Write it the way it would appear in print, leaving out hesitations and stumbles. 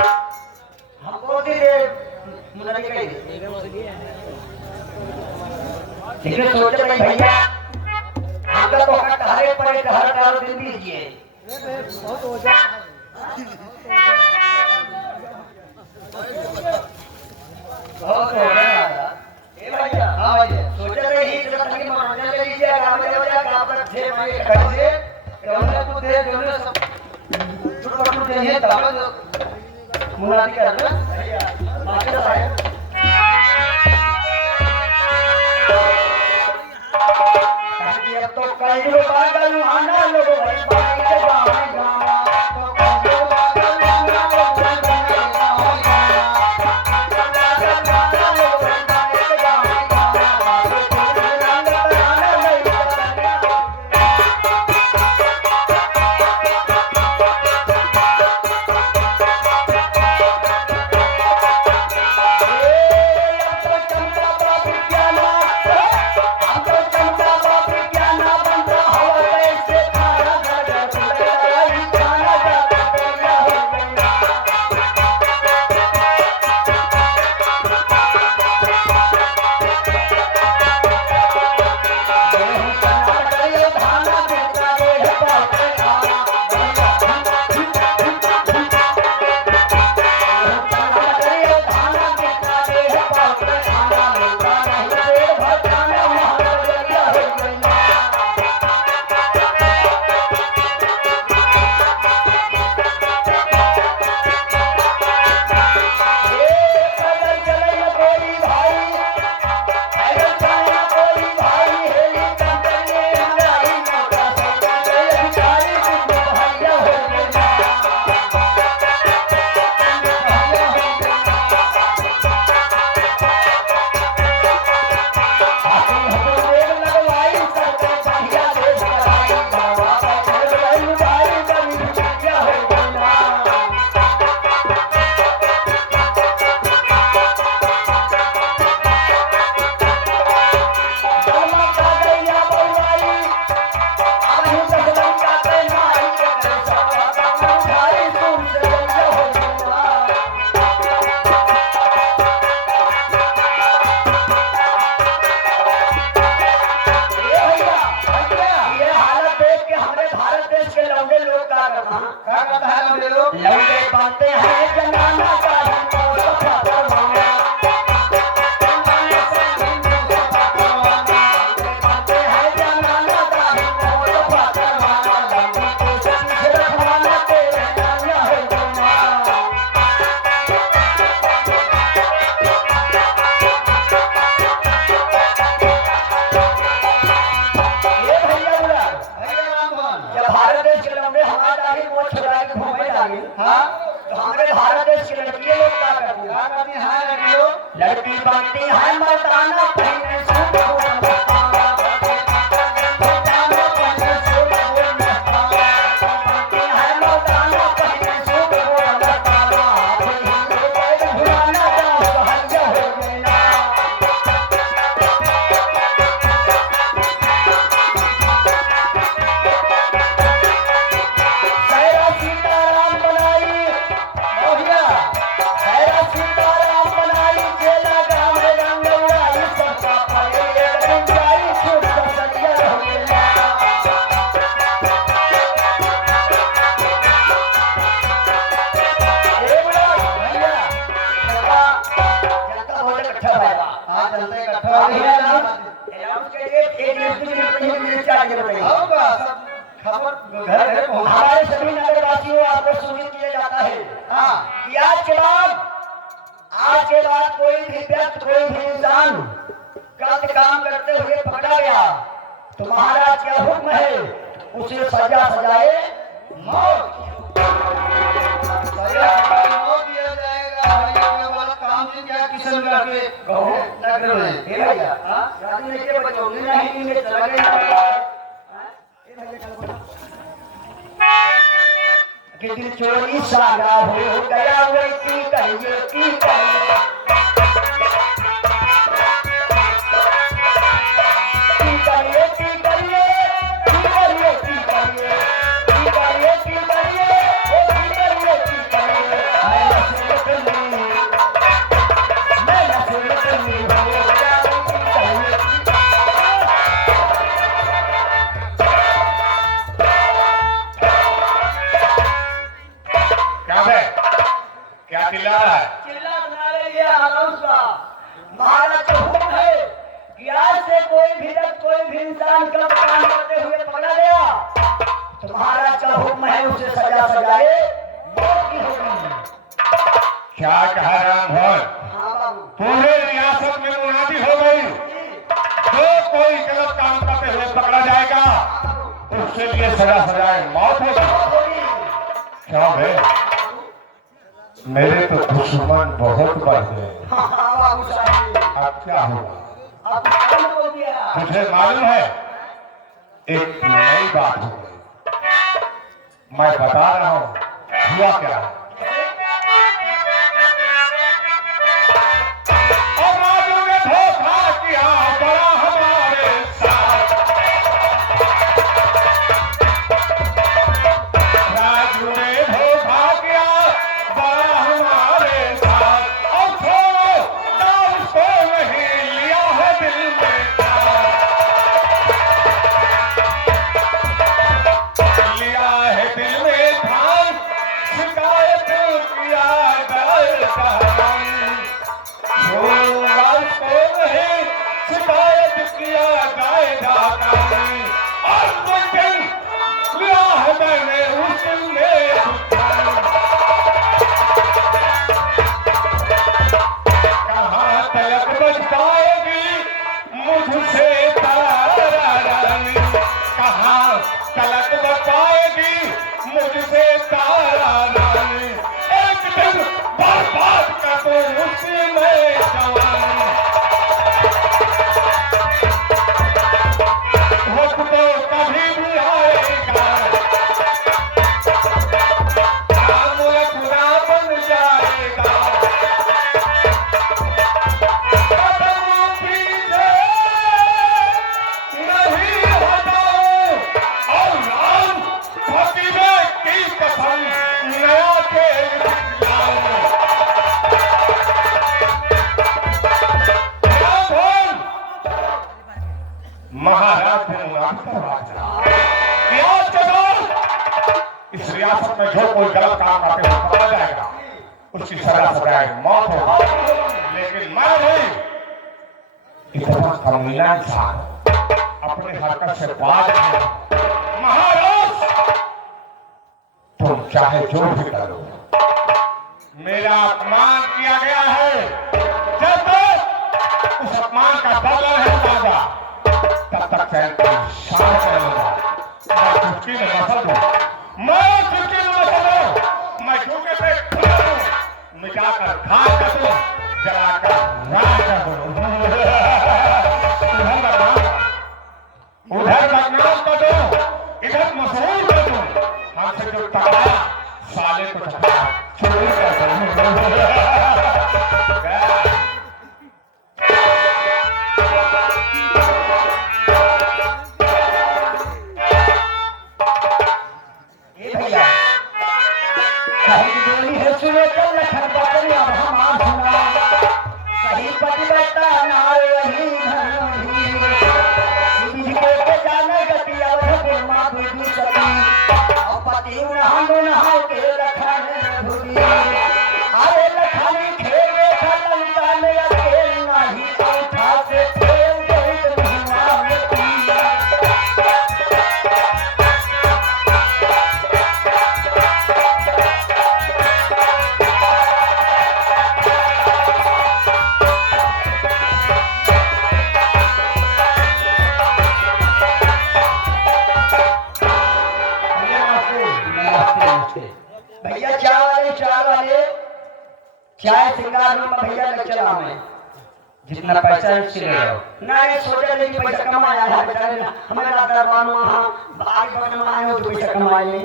हमको दे दे मुझे कह दे लेकिन सोचे भाई भैया हमका तो हरे पड़े हर डालो दिन दीजिए बहुत हो जाए बहुत हो गया ए भैया हां भैया सोचे रहे ही जरा थोड़ी मनोरंजन ले लीजिए काम ले भैया काम पर थे मांगे खड़े से कौन को दे जो सब छोटा छोटा चाहिए दावत मुनादी कर दो भैया मास्टर साहब तो कई लोग पागल आना लोग भाई पागल गाना तो कई लोग पागल आना लोग लौटे पाते हैं जनाना का हमारे भारत देश की लड़कियां लोग क्या करती हैं लड़की बनती है मर्दाना पहने सूट मस्ताना पहने सूट मस्ताना बनती है मर्दाना पहने सूट मस्ताना भुलाना सहज हो गया हमारे सभी नगरवासियों आपको सूचित किया जाता है कि आज के बाद कोई भी व्यक्ति कोई भी इंसान गलत काम करते हुए पकड़ा गया तो महाराज का हुक्म है उसे सजा सजाए मौत दिया जाएगा। काम से क्या किशन करके नगर में भैया राजी लेके बचौनी नहीं में चला गया कि दिल चोरी सारा हो गया वो की करिए की करिए क्या चिल्ला रहा है? चिल्ला सुना रही है अनाउंस का। महाराज का हुक्म है कि आज से कोई भी व्यक्ति कोई भी इंसान गलत काम करते हुए पकड़ा गया तो महाराज का हुक्म है उसे सजा सजाए मौत की होगी। क्या कहा रामभर? हाँ बाबू। पूरे रियासत में मुनादी हो गई, जो कोई गलत काम करते हुए पकड़ा जाएगा उसके लिए सजा सजाए मौत होगी। क्यों भाई? मेरे तो दुश्मन बहुत बढ़ गए। हाँ बाबू साहब। अब क्या होगा? अब काम हो गया। मुझे मालूम है एक नई बात हो गई। मैं बता रहा हूँ हुआ क्या। और राजू ने धोखा किया बड़ा हमारे साथ। राजू ने धोखा किया बड़ा हमारे साथ। और छोड़ो ना उसको नहीं लिया है दिल में लिया है दिल में ठान। शिकायत किया जाएगा उसको नहीं शिकायत किया जाएगा। और मुझे लिया है मैंने उसने कहाँ तलक बच पाएगी मुझसे तारा रानी। कहाँ तलक बच पाएगी मुझसे तारा रानी। एक दिन बर्बाद कर दो उसी में जवानी। वक्त तो कभी भी आएगा काम पूरा बन जाएगा। कदम पीछे नहीं हटाओ और राम फकीरे की कसम नया खेल दिखलाओ। महाराज ने मुनाफा याद करो इस रियासत में जो कोई गलत काम करते हुए पकड़ा जाएगा उसकी सजा सजाए मौत होगी। लेकिन मैं नहीं इतना कमीना इंसान अपने हरकत से बाज नहीं। महाराज तुम चाहे जो भी करो मेरा अपमान किया गया है। जब तक उस अपमान का बदला नहीं उठाऊंगा तब तक चैन की शान चलेगा। मैं चुटकी में मसल दूं, मैं चुटकी में मसल दूं, मैं झूठे पे खड़ा दूं, मिटाकर खाक कर दूं, जलाकर राख कर दूं। उधर बदनाम कर दूं, इधर मशहूर कर दूं। हमसे जो टकराया साले को टकरा चोरी कर दूं। सुने तो लखन बाबरी अब हम आप सुना सही पतिव्रता नार रही धर्महीन के जाने गति अवध के माँ बीबी सती और पति नहा के लखन भूरी। अरे लखनी खेले खलंता में अकेल नहीं उठा से खेल बहुत महिमा में भैया चाय वाले चाय सिंगार में भैया ले चला मैं जितना पैसा है उससे ले लो। नहीं सोचा नहीं पैसा कमाया है बेचारे हमारा दरबार वहाँ भाई बनवाए हो तो पैसा कमाए।